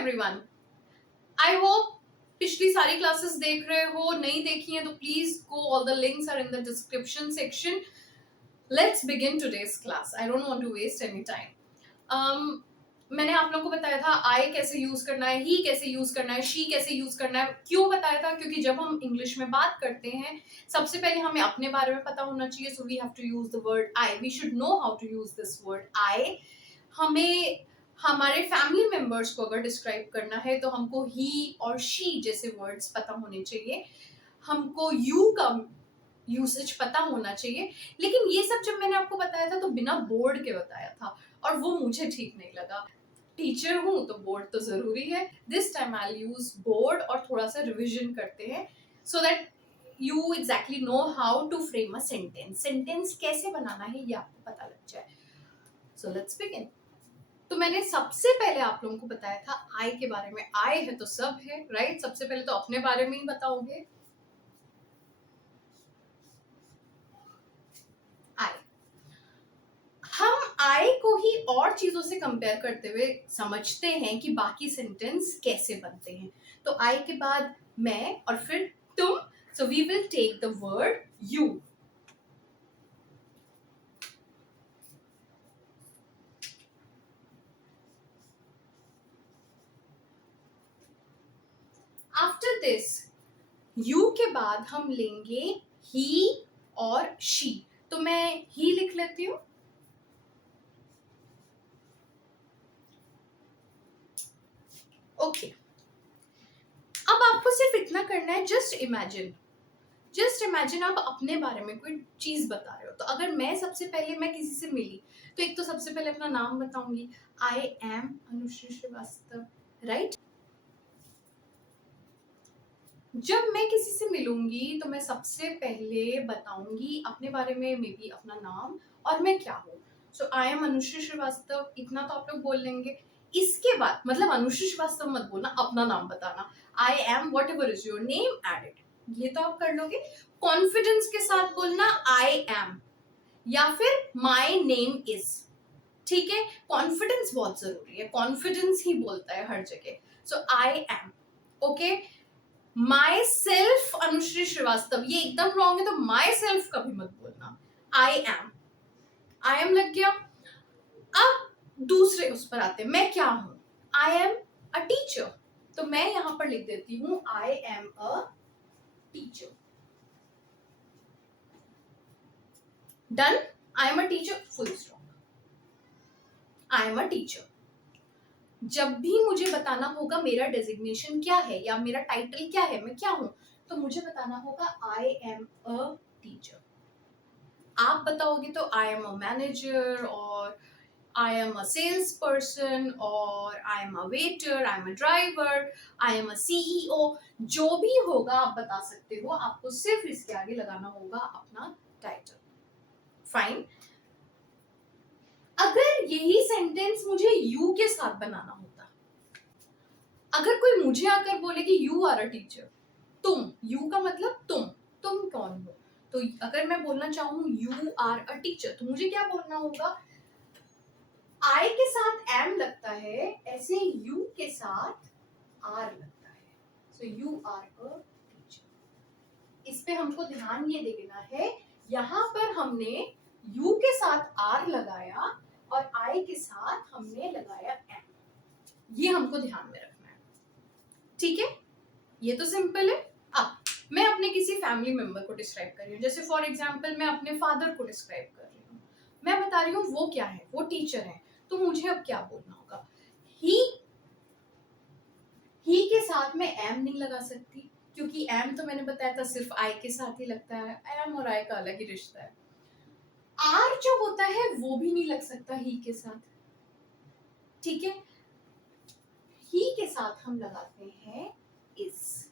Everyone, I hope पिछली सारी classes देख रहे हो, नहीं देखी है तो please go, all the links are in the description section. Let's begin today's class. I don't want to waste any time. मैंने आप लोगों को बताया था आई कैसे यूज करना है, ही कैसे यूज करना है, शी कैसे यूज करना है. क्यों बताया था? क्योंकि जब हम इंग्लिश में बात करते हैं सबसे पहले हमें अपने बारे में पता होना चाहिए. So we have to use the word I. We should know how to use this word I. हमें हमारे फैमिली मेंबर्स को अगर डिस्क्राइब करना है तो हमको ही और शी जैसे वर्ड्स पता होने चाहिए. हमको यू का यूसेज पता होना चाहिए. लेकिन ये सब जब मैंने आपको बताया था तो बिना बोर्ड के बताया था और वो मुझे ठीक नहीं लगा. टीचर हूं तो बोर्ड तो जरूरी है. This time I use board और थोड़ा सा रिविजन करते हैं so that you exactly know how to frame a sentence. Sentence कैसे बनाना है ये आपको पता लग जाए. So let's begin. तो मैंने सबसे पहले आप लोगों को बताया था आई के बारे में. आई है तो सब है, राइट? सबसे पहले तो अपने बारे में ही बताओगे. आई. हम आई को ही और चीजों से कंपेयर करते हुए समझते हैं कि बाकी सेंटेंस कैसे बनते हैं. तो आई के बाद मैं और फिर तुम. So we will take the word you. After this you के बाद हम लेंगे ही और शी. तो मैं ही लिख लेती हूँ. ओके. अब आपको सिर्फ इतना करना है. जस्ट इमेजिन आप अपने बारे में कोई चीज बता रहे हो. तो अगर मैं सबसे पहले मैं किसी से मिली तो एक तो सबसे पहले अपना नाम बताऊंगी. I am Anushree Srivastava, right? जब मैं किसी से मिलूंगी तो मैं सबसे पहले बताऊंगी अपने बारे में, मे बी अपना नाम और मैं क्या हूँ. सो आई एम अनुश्री श्रीवास्तव. इतना तो आप लोग बोल लेंगे. इसके बाद मतलब अनुश्री श्रीवास्तव मत बोलना, अपना नाम बताना. I am whatever is your name added. ये तो आप कर लोगे. कॉन्फिडेंस के साथ बोलना आई एम या फिर माई नेम इज. ठीक है? कॉन्फिडेंस बहुत जरूरी है. कॉन्फिडेंस ही बोलता है हर जगह. So I am. Okay. Myself Anushree Srivastava ये एकदम रॉन्ग है, तो माई सेल्फ कभी मत बोलना. I am. आई एम लग गया. अब दूसरे उस पर आते हैं. मैं क्या हूं? आई एम अ टीचर. तो मैं यहां पर लिख देती हूं आई am a teacher. Done. I am a teacher, full stop. I am a teacher. जब भी मुझे बताना होगा मेरा डेजिग्नेशन क्या है या मेरा टाइटल क्या है, मैं क्या हूं, तो मुझे बताना होगा आई एम अ टीचर. आप बताओगे तो आई एम अ मैनेजर और I am a sales person और I am a waiter, I am a driver, I am a CEO. जो भी होगा आप बता सकते हो. आपको सिर्फ इसके आगे लगाना होगा अपना टाइटल. फाइन. अगर यही सेंटेंस मुझे यू के साथ बनाना होता, अगर कोई मुझे आकर बोले कि यू आर अ टीचर, तुम, यू का मतलब तुम कौन हो. तो अगर मैं बोलना चाहूँ यू आर अ टीचर तो मुझे क्या बोलना होगा? आई के साथ एम लगता है, ऐसे यू के साथ आर लगता है. So you are a teacher. इस पे हमको ध्यान ये देना है. यहाँ पर हमने यू के साथ आर लगाया और आई के साथ हमने लगाया एम. ये हमको ध्यान में रखना है. ठीक है? ये तो सिंपल है. अब मैं अपने किसी फैमिली मेंबर को डिस्क्राइब कर रही हूँ. जैसे फॉर एग्जांपल मैं अपने फादर को डिस्क्राइब कर रही हूँ. मैं बता रही हूँ वो क्या है, वो टीचर है. तो मुझे अब क्या बोलना होगा? ही के साथ मैं एम नहीं लगा सकती क्योंकि एम तो मैंने बताया था सिर्फ आई के साथ ही लगता है. एम और आई का अलग ही रिश्ता है. आर जो होता है वो भी नहीं लग सकता ही के साथ. ठीक है? ही के साथ हम लगाते हैं is.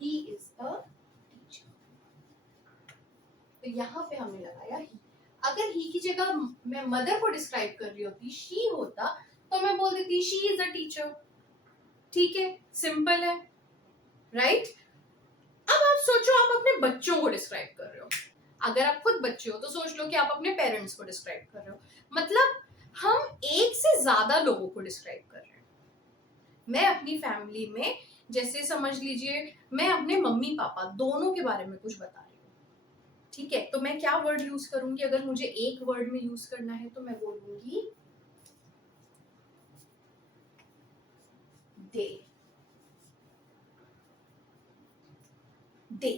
He is a teacher. तो यहाँ पे हमने लगाया ही. अगर ही की जगह मैं मदर को डिस्क्राइब कर रही होती, शी होता, तो मैं बोल देती शी इज अ टीचर. ठीक है? सिंपल है, राइट? अब आप सोचो आप अपने बच्चों को डिस्क्राइब कर रहे हो. अगर आप खुद बच्चे हो तो सोच लो कि आप अपने पेरेंट्स को डिस्क्राइब कर रहे हो. मतलब हम एक से ज्यादा लोगों को डिस्क्राइब कर रहे हैं. मैं अपनी फैमिली में, जैसे समझ लीजिए मैं अपने मम्मी पापा दोनों के बारे में कुछ बता रही हूँ, ठीक है, तो मैं क्या वर्ड यूज करूंगी? अगर मुझे एक वर्ड में यूज करना है तो मैं बोलूंगी दे। दे,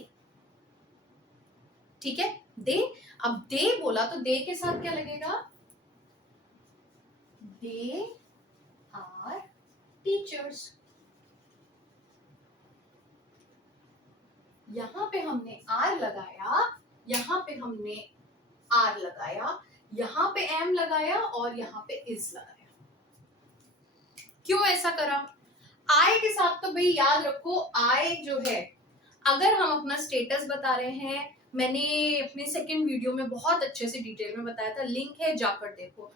ठीक है, दे। अब दे बोला तो दे के साथ क्या लगेगा? They are teachers. यहां पे हमने आर लगाया, यहां पे हमने आर लगाया, यहां पे एम लगाया और यहां पे इज लगाया। क्यों ऐसा करा? आई के साथ तो भाई याद रखो, आई जो है, अगर हम अपना स्टेटस बता रहे हैं, मैंने अपने सेकंड वीडियो में बहुत अच्छे से डिटेल में बताया था, लिंक है जाकर देखो।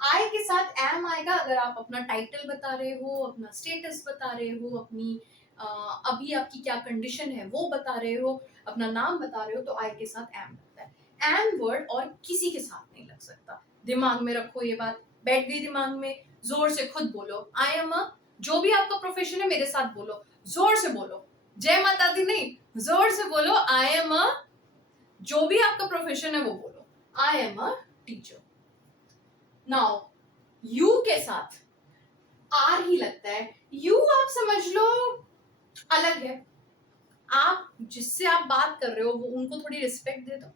आई के साथ एम आएगा अगर आप अपना टाइटल बता रहे हो, अपना स्टेटस बता रहे हो, अपनी अभी आपकी क्या कंडीशन है वो बता रहे हो, अपना नाम बता रहे हो, तो आई के साथ एम लगता है। एम वर्ड और किसी के साथ नहीं लग सकता, दिमाग में रखो ये बात, बैठ गई दिमाग में, जोर से खुद बोलो, आई एम अ, जो भी आपका प्रोफेशन है मेरे साथ बोलो, जोर से बोलो, जय माता दी नहीं, जोर से बोलो, आई एम अ, जो भी आपका प्रोफेशन है वो बोलो, आई am a teacher. Now you के साथ आर ही लगता है, यू आप समझ लो अलग है, आप जिससे आप बात कर रहे हो वो उनको थोड़ी रिस्पेक्ट दे दो,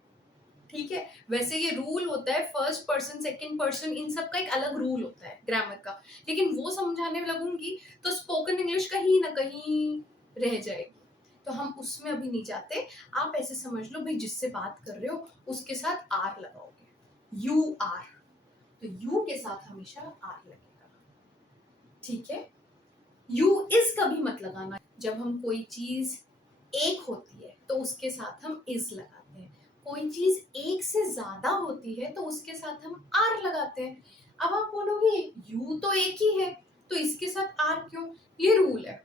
ठीक है। वैसे ये रूल होता है फर्स्ट पर्सन सेकंड पर्सन, इन सब का एक अलग रूल होता है ग्रामर का, लेकिन वो समझाने लगूंगी तो स्पोकन इंग्लिश कहीं ना कहीं रह जाएगी, तो हम उसमें अभी नहीं जाते। आप ऐसे समझ लो भाई, जिससे बात कर रहे हो उसके साथ आर लगाओगे, यू आर, तो यू के साथ हमेशा आर लगेगा, ठीक है। यू इज कभी मत लगाना, जब हम कोई चीज एक होती है तो उसके साथ हम इज लगाते हैं, कोई चीज एक से ज्यादा होती है तो उसके साथ हम आर लगाते हैं। अब आप बोलोगे यू तो एक ही है तो इसके साथ आर क्यों? ये रूल है,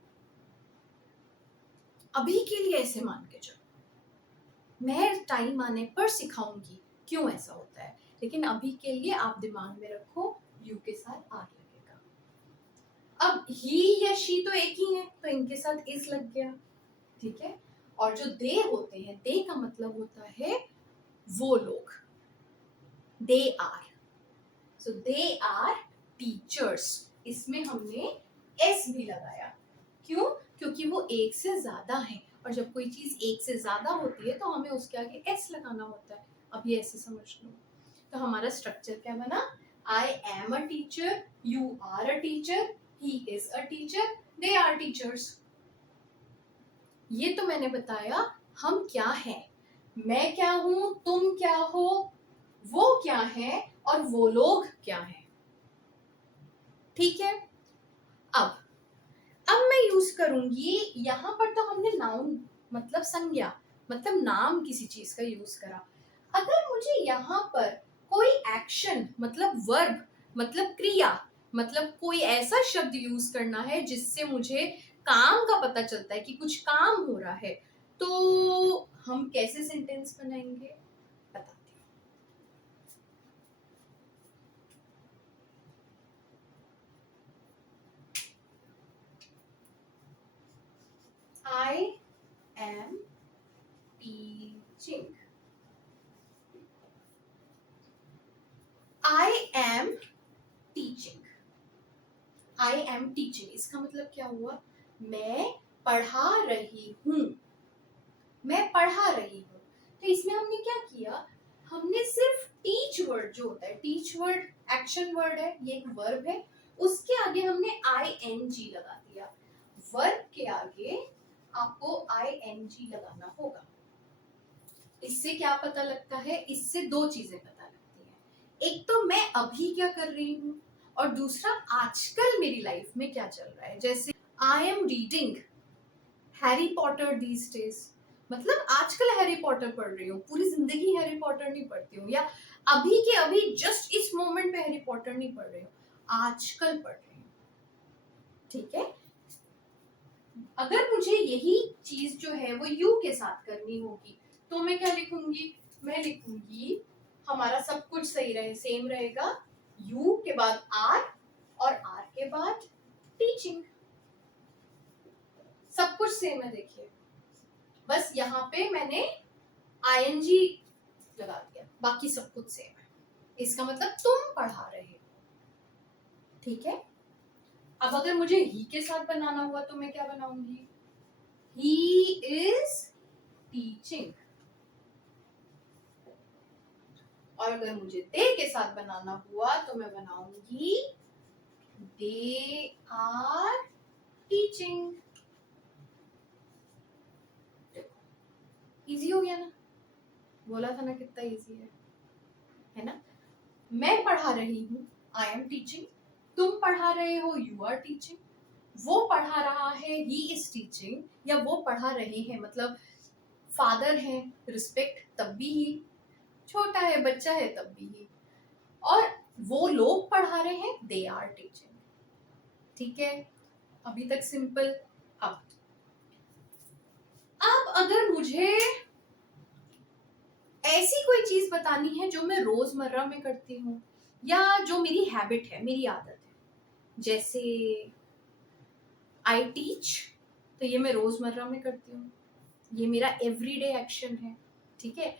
अभी के लिए ऐसे मान के चलो, मैं टाइम आने पर सिखाऊंगी क्यों ऐसा होता है, लेकिन अभी के लिए आप दिमाग में रखो यू के साथ आर लगेगा। अब ही या शी तो एक ही है तो इनके साथ इज लग गया, ठीक है। और जो दे होते हैं, दे का मतलब होता है वो लोग, they are, so they are teachers, इसमें हमने एस भी लगाया, क्यों? क्योंकि वो एक से ज्यादा है, और जब कोई चीज एक से ज्यादा होती है तो हमें उसके आगे एस लगाना होता है। अब ये ऐसे समझ लो, तो हमारा स्ट्रक्चर क्या बना? I am a teacher, you are a teacher, he is a teacher, they are teachers. ये तो मैंने बताया हम क्या हैं, मैं क्या हूं, तुम क्या हो, वो क्या है और वो लोग क्या है, ठीक है। अब अब मैं यूज करूंगी, यहां पर तो हमने नाउन मतलब संज्ञा, मतलब नाम किसी चीज का यूज करा। अगर मुझे यहाँ पर कोई एक्शन मतलब वर्ब मतलब क्रिया मतलब कोई ऐसा शब्द यूज करना है जिससे मुझे काम का पता चलता है कि कुछ काम हो रहा है, तो हम कैसे सेंटेंस बनाएंगे बताती हूँ। I am teaching, I am teaching, I am teaching, इसका मतलब क्या हुआ? मैं पढ़ा रही हूं, मैं पढ़ा रही हूं। तो इसमें हमने क्या किया? हमने सिर्फ टीच वर्ड जो होता है, टीच वर्ड एक्शन वर्ड है, ये एक वर्ब है, उसके आगे हमने आई एन जी लगा दिया। वर्ब के आगे आपको आई एन जी लगाना होगा। इससे क्या पता लगता है? इससे दो चीजें पता लगती है, एक तो मैं अभी क्या कर रही हूँ, और दूसरा आजकल मेरी लाइफ में क्या चल रहा है। जैसे I am reading Harry Potter these days, मतलब आजकल हैरी पॉटर पढ़ रही हूँ, पूरी जिंदगी हैरी पॉटर नहीं पढ़ती हूँ, या अभी के अभी जस्ट इस मोमेंट पे हैरी पॉटर नहीं पढ़ रही हूँ, आजकल पढ़ रही हूँ, ठीक है। अगर मुझे यही चीज जो है वो यू के साथ करनी होगी तो मैं क्या लिखूंगी? मैं लिखूंगी, हमारा सब कुछ सही रहे, सेम रहेगा, यू के बाद आर और आर के बाद टीचिंग, सेम है, देखिए बस यहाँ पे मैंने आईएनजी लगा दिया, बाकी सब कुछ सेम है। इसका मतलब तुम पढ़ा रहे हो, ठीक है। अब अगर मुझे ही के साथ बनाना हुआ तो मैं क्या बनाऊंगी? He is teaching. और अगर मुझे दे के साथ बनाना हुआ तो मैं बनाऊंगी दे आर टीचिंग। इजी हो गया ना? बोला था ना कितना इजी है ना? मैं पढ़ा रही हूँ, आई एम टीचिंग। तुम पढ़ा रहे हो, यू आर टीचिंग। वो पढ़ा रहा है, ही इज टीचिंग। या वो पढ़ा रहे हैं मतलब फादर है, रिस्पेक्ट तब भी ही, छोटा है बच्चा है तब भी ही, और वो लोग पढ़ा रहे हैं, दे आर टीचिंग। ठीक है, अभी तक सिंपल। अब अगर मुझे ऐसी कोई चीज बतानी है जो मैं रोजमर्रा में करती हूँ या जो मेरी हैबिट है, मेरी आदत है, जैसे आई टीच, तो ये मैं रोजमर्रा में करती हूँ, ये मेरा एवरीडे एक्शन है, ठीक है।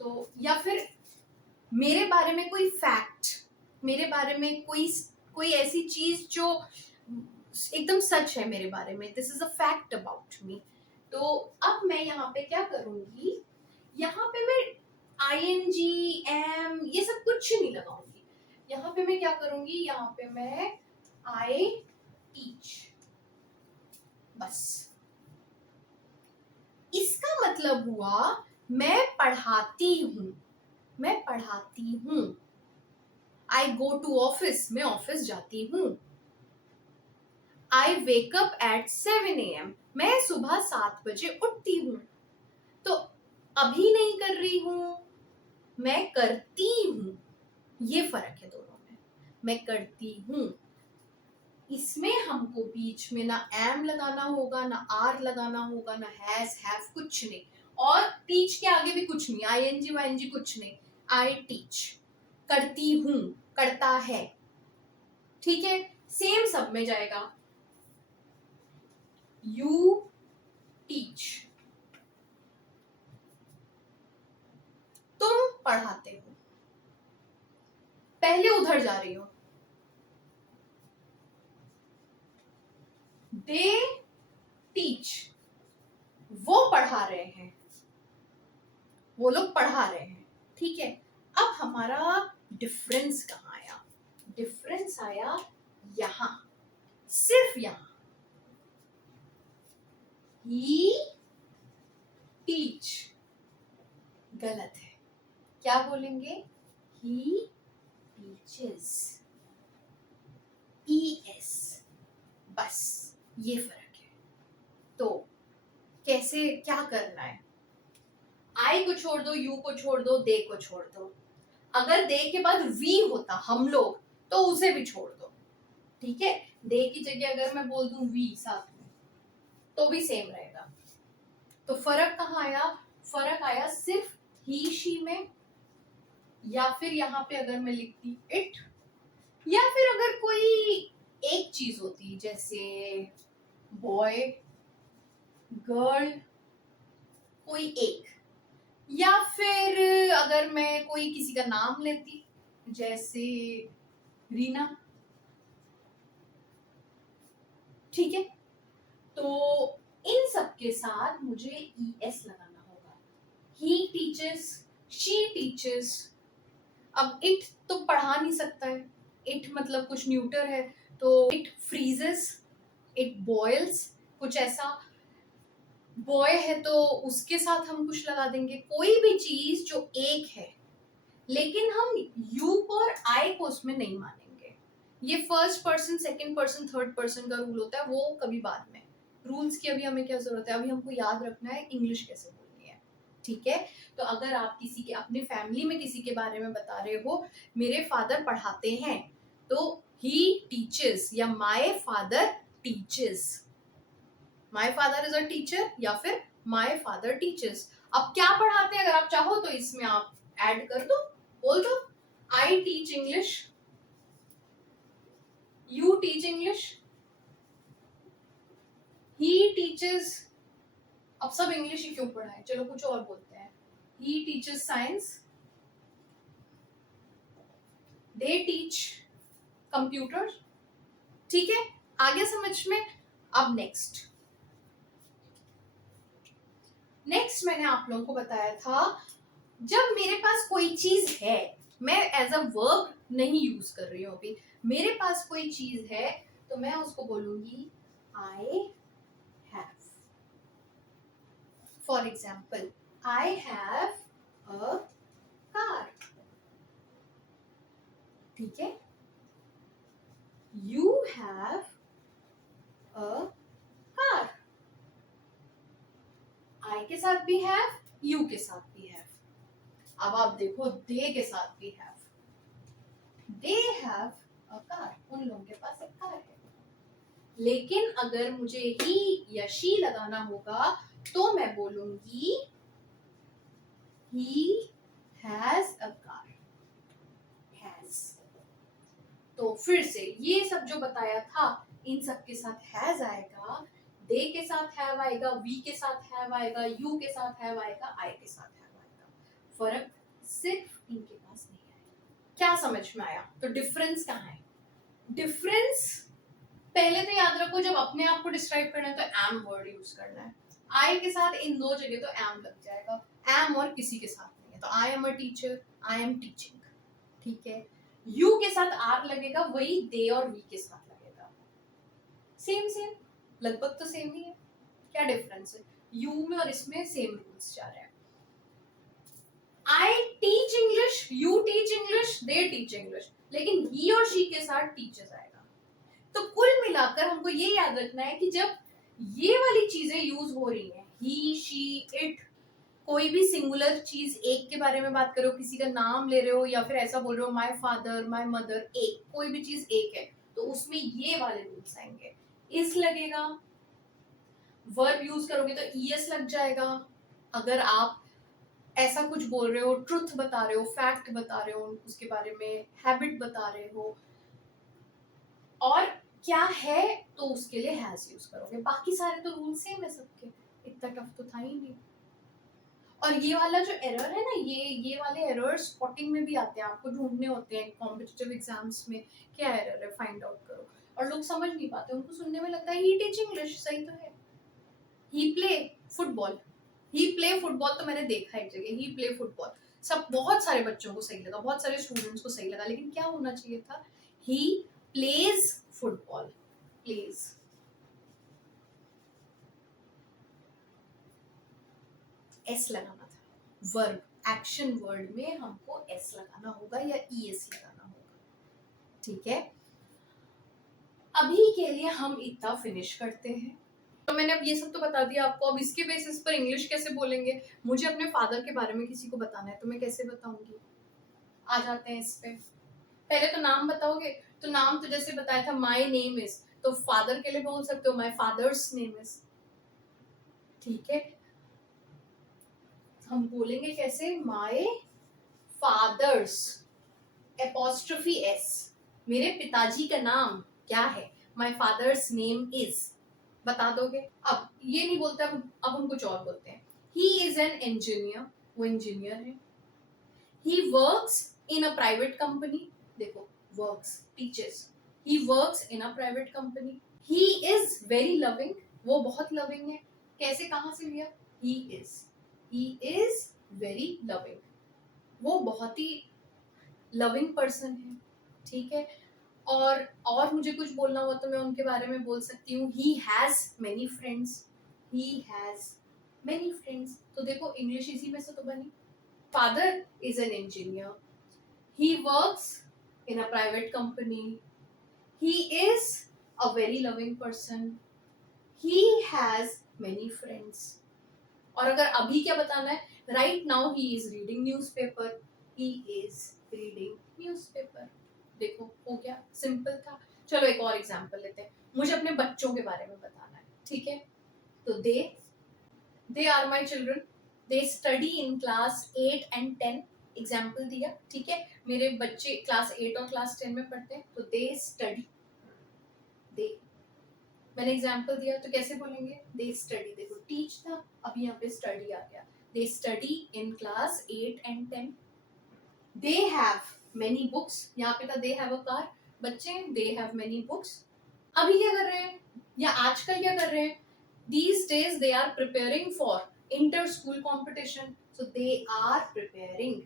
तो या फिर मेरे बारे में कोई फैक्ट, मेरे बारे में कोई कोई ऐसी चीज जो एकदम सच है मेरे बारे में, this is a fact about me. तो अब मैं यहाँ पे क्या करूंगी, यहाँ पे मैं आईएनजी एम ये सब कुछ नहीं लगाऊंगी। यहाँ पे मैं क्या करूंगी, यहाँ पे मैं आई टीच, बस। इसका मतलब हुआ मैं पढ़ाती हूँ, मैं पढ़ाती हूँ। आई गो टू ऑफिस, मैं ऑफिस जाती हूँ। आई वेक अप एट 7 AM, मैं सुबह 7 बजे उठती हूँ। तो अभी नहीं कर रही हूँ, मैं करती हूँ, ये फर्क है दोनों में। मैं करती हूँ, इसमें हमको बीच में ना एम लगाना होगा, ना आर लगाना होगा, ना हैज हैव, कुछ नहीं। और टीच के आगे भी कुछ नहीं, आईएनजी वाईएनजी कुछ नहीं। आई टीच, करती हूँ, करता है, ठीक है। सेम सब में जाएगा। यू टीच, तुम पढ़ाते हो। पहले उधर जा रही हो, दे टीच, वो पढ़ा रहे हैं, वो लोग पढ़ा रहे हैं, ठीक है। अब हमारा डिफरेंस कहाँ आया? डिफरेंस आया यहां, सिर्फ यहां। ही टीच गलत है, क्या बोलेंगे? ही टीचेस, ES, बस ये फर्क है। तो कैसे, क्या करना है? आई को छोड़ दो, यू को छोड़ दो, दे को छोड़ दो। अगर दे के बाद वी होता हम लोग, तो उसे भी छोड़ दो, ठीक है। दे की जगह अगर मैं बोल दूं वी साथ में, तो भी सेम रहेगा। तो फर्क कहाँ आया? फर्क आया सिर्फ ही शी में, या फिर यहाँ पे अगर मैं लिखती इट, या फिर अगर कोई एक चीज होती जैसे बॉय, गर्ल, कोई एक, या फिर अगर मैं कोई किसी का नाम लेती जैसे रीना, ठीक है। तो इन सब के साथ मुझे ES लगाना होगा। ही टीचर्स, शी टीचर्स। अब इट तो पढ़ा नहीं सकता है, इट मतलब कुछ न्यूटर है, तो इट फ्रीजेस, इट बॉयल्स, कुछ ऐसा। बॉय है तो उसके साथ हम कुछ लगा देंगे, कोई भी चीज जो एक है, लेकिन हम यू को और आई को उसमें नहीं मानेंगे। ये first person, second person, third person का रूल होता है, वो कभी बाद में। रूल्स की अभी हमें क्या जरूरत है, अभी हमको याद रखना है इंग्लिश कैसे बोलनी है, ठीक है। तो अगर आप किसी के, अपने फैमिली में किसी के बारे में बता रहे हो, मेरे फादर पढ़ाते हैं, तो ही टीचर्स या my father teachers, my father is a teacher, या फिर माय फादर टीचर्स। अब क्या पढ़ाते हैं, अगर आप चाहो तो इसमें आप ऐड कर दो, बोल दो I teach English, you teach English, he teachers, अब सब इंग्लिश ही क्यों पढ़ाए, चलो कुछ और बोलते हैं. He teachers science, they teach computer. ठीक है, आगे समझ में. अब नेक्स्ट मैंने आप लोगों को बताया था, जब मेरे पास कोई चीज है, मैं एज अ वर्ब नहीं यूज कर रही हूं अभी, मेरे पास कोई चीज है तो मैं उसको बोलूंगी I have. For example, I have a car. ठीक है, यू हैव अ कार. आई के साथ भी हैव, यू के साथ भी हैव. अब आप देखो, दे के साथ भी have. They have a car, उन लोगों के पास एक कार है. लेकिन अगर मुझे ही या शी लगाना होगा तो मैं बोलूंगी he has a car. Has. तो फिर से ये सब जो बताया था, इन सब के साथ हैज आएगा, दे के साथ हैव आएगा, वी के साथ हैव आएगा, यू के साथ हैव आएगा, आई के साथ हैव आएगा. फर्क सिर्फ इनके पास नहीं आएगा. क्या समझ में आया? तो डिफरेंस कहाँ है? डिफरेंस पहले तो याद रखो, जब अपने आप को डिस्क्राइब करना है तो एम वर्ड यूज करना है. आई के साथ इन दो जगह तो एम लग जाएगा, एम और किसी के साथ नहीं है. तो आई am a teacher, I am teaching. ठीक है, यू के साथ आर लगेगा, वही दे और वी के साथ लगेगा. सेम लगभग तो सेम ही है. क्या डिफरेंस है? यू में और इसमें सेम रूल्स जा रहे हैं. I teach English, you teach English, they teach English, लेकिन ही और शी के साथ टीचर्स आएगा. तो कुल मिलाकर हमको ये याद रखना है कि जब ये वाली चीजें यूज हो रही हैं, ही, शी, इट, कोई भी सिंगुलर चीज एक के बारे में बात करो, किसी का नाम ले रहे हो या फिर ऐसा बोल रहे हो माय फादर, माय मदर, एक, कोई भी चीज एक है, तो उसमें ये वाले रूल्स आएंगे. इस लगेगा, वर्ब यूज करोगे तो ईएस लग जाएगा. अगर आप ऐसा कुछ बोल रहे हो, ट्रुथ बता रहे हो, फैक्ट बता रहे हो उसके बारे में, हैबिट बता रहे हो, और क्या है तो उसके लिए हैज यूज करोगे. बाकी सारे तो रूल सेम है सबके, इतना टफ तो था ही नहीं. और ये वाला जो एरर है ना, ये वाले एरर स्पॉटिंग में भी आते हैं, आपको ढूंढने होते हैं कॉम्पिटिटिव एग्जाम्स में. क्या एरर है, फाइंड आउट करो. और लोग समझ नहीं पाते, उनको सुनने में लगता है ही टीच इंग्लिश, सही तो है. ही प्ले फुटबॉल, ही प्ले फुटबॉल तो मैंने देखा एक जगह, ही प्ले फुटबॉल, सब बहुत सारे बच्चों को सही लगा, बहुत सारे स्टूडेंट्स को सही लगा, लेकिन क्या होना चाहिए था, he plays football. Plays. S लगाना था. वर्ब, एक्शन वर्ड में हमको एस लगाना होगा या ईएस लगाना होगा. ठीक है, अभी के लिए हम इतना फिनिश करते हैं. तो मैंने अब ये सब तो बता दिया आपको. अब इसके बेसिस पर इंग्लिश कैसे बोलेंगे, मुझे अपने फादर के बारे में किसी को बताना है तो मैं कैसे बताऊंगी. आ जाते हैं इस पे. पहले तो नाम बताओगे, तो नाम तो जैसे बताया था माय नेम इज, तो फादर के लिए बोल सकते हो माय फादर्स नेम इज. ठीक है, हम बोलेंगे कैसे, माय फादर्स एपोस्ट्रोफी एस, मेरे पिताजी का नाम क्या है, माय फादर्स नेम इज. बता दोगे. अब ये नहीं बोलते, अब हम कुछ और बोलते हैं. ही इज एन इंजीनियर, वो इंजीनियर है. He works in a private company, देखो works, teachers, he works in a private company. He is very loving, वो बहुत लविंग है. कैसे, कहां से लिया, ही इज वेरी लविंग, वो बहुत ही लविंग पर्सन है. ठीक है, और मुझे कुछ बोलना हुआ तो मैं उनके बारे में बोल सकती हूँ, he has many friends, he has many friends. तो देखो इंग्लिश इसी में से तो बनी. Father is an engineer, he works in a private company, he is a very loving person, he has many friends. और अगर अभी क्या बताना है, right now he is reading newspaper, he is reading newspaper. देखो हो गया, सिंपल था. चलो एक और एग्जांपल लेते हैं. मुझे अपने बच्चों के बारे में बताना है. ठीक है, तो they are my children, they study in class 8 and 10. Example दिया. ठीक है, मेरे बच्चे क्लास 8 और क्लास 10 में पढ़ते हैं, तो दे स्टडी, दे. मैंने एग्जाम्पल दिया तो कैसे बोलेंगे? दे स्टडी, देखो टीच था, अभी यहाँ पे स्टडी आ गया। दे study in class 8 and 10। They have many books, यहाँ पे था दे हैव अ कार, बच्चे दे हैव मेनी बुक्स। अभी क्या कर रहे हैं या आजकल क्या कर रहे हैं? These days they are preparing for inter school competition, so they are preparing.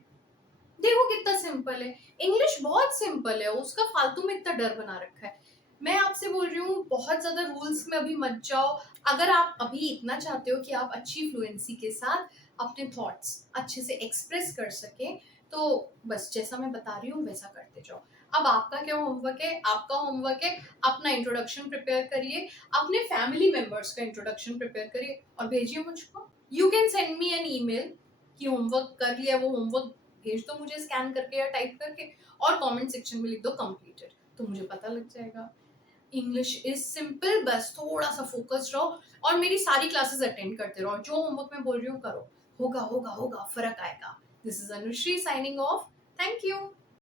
देखो कितना सिंपल है, इंग्लिश बहुत सिंपल है, उसका फालतू में इतना डर बना रखा है। मैं आपसे बोल रही हूँ बहुत ज्यादा रूल्स में अभी मत जाओ। अगर आप अभी इतना चाहते हो कि आप अच्छी फ्लुएंसी के साथ अपने थॉट्स अच्छे से एक्सप्रेस कर सके, तो बस जैसा मैं बता रही हूँ वैसा करते जाओ। अब आपका क्या होमवर्क है? आपका होमवर्क है अपना इंट्रोडक्शन प्रिपेयर करिए, अपने फैमिली मेंबर्स का इंट्रोडक्शन प्रिपेयर करिए और भेजिए मुझको। You can send me an email कि होमवर्क कर लिया, वो होमवर्क भेज दो मुझे स्कैन करके या टाइप करके, और कमेंट सेक्शन में लिख दो कंप्लीटेड, तो मुझे पता लग जाएगा। इंग्लिश इज सिंपल, बस थोड़ा सा फोकस्ड रहो और मेरी सारी क्लासेस अटेंड करते रहो। जो होमवर्क मैं बोल रही हूँ करो, होगा होगा होगा, फर्क आएगा। This is Anushree signing off. Thank you.